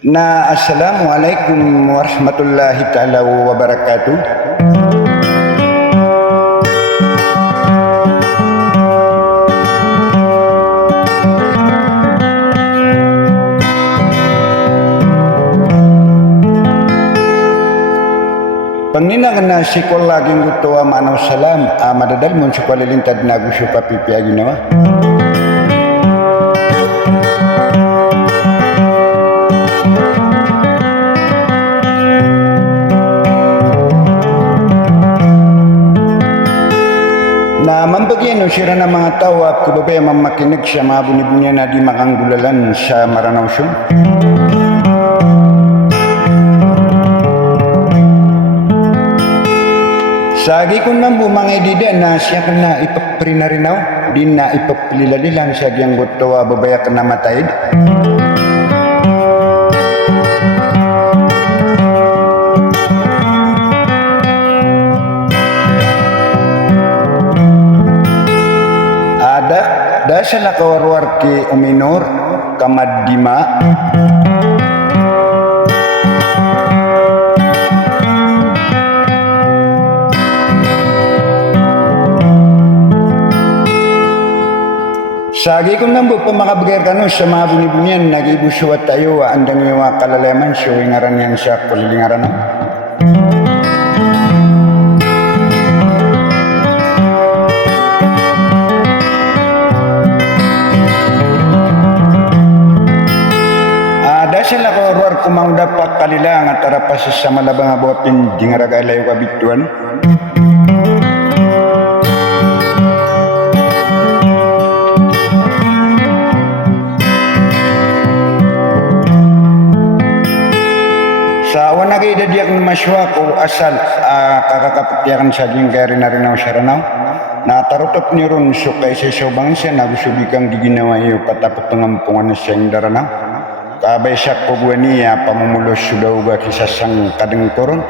Assalamualaikum warahmatullahi taala wabarakatuh. Pangina kana sekolah lagi gutua manu salam amadadal mun sekolah lintad nagu syuka pipi aginawa. Na mambagyan sira na mga tawag kubabay mamakinig sa mga bunyi-bunyi na di makanggulalan sa Maranao Show. Sagi ko nang bumangay dida na siya ka na ipaprinarinao, di na ipapililalilang siya giyang gotowa babaya ka na matayid. Ada siya nakawarwar ki uminor kamadima. Sagi ko nang pamakabagar ka no sa mga bunyi-bunyan nag-ibuswa tayo andang yung kalalaman so ingaran yan siya kulilingaran no. Ada sila kawarwar kumang dapat kalilang at tarapas sa malabang abutin di nga ragalayo kabituan. Sa awan na kayo dadiak na maswa ko asal kakakapatiakan sa ding kaya rin saranaw. Natarutot ni ron so kay sa sobang siya nagusubikang giginawa iyo patapot pengampungan na siyang daranaw. Kabay siya ko niya pamumulos sudaw ga kisasang kadengkoron.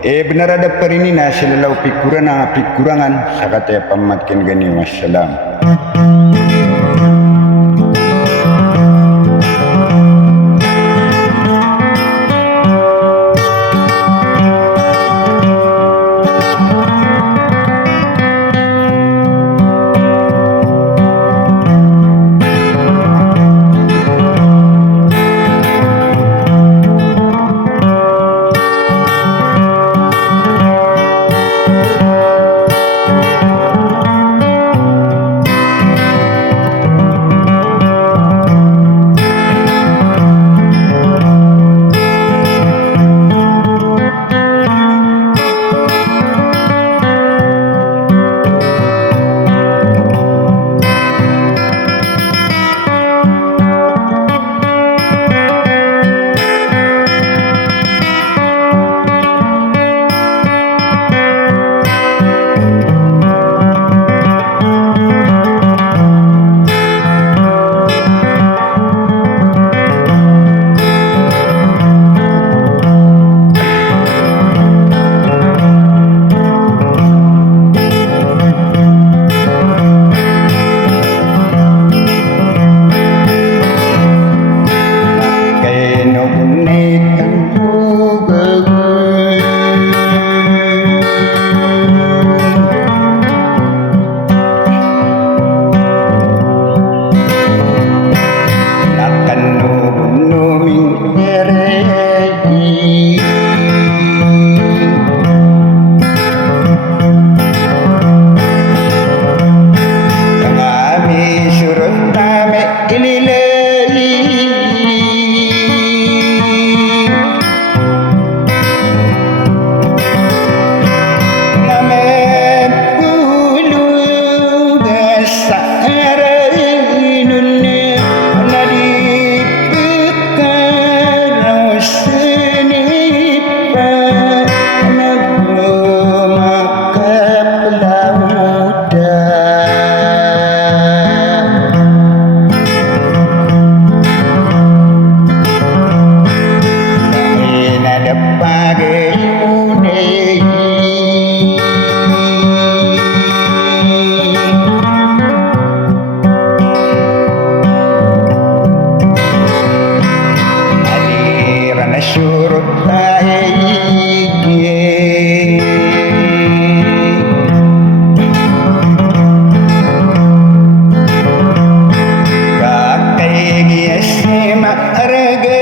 Benar ada perinina silalau pikurangan sa kataya pamatkin gani wassalam. harga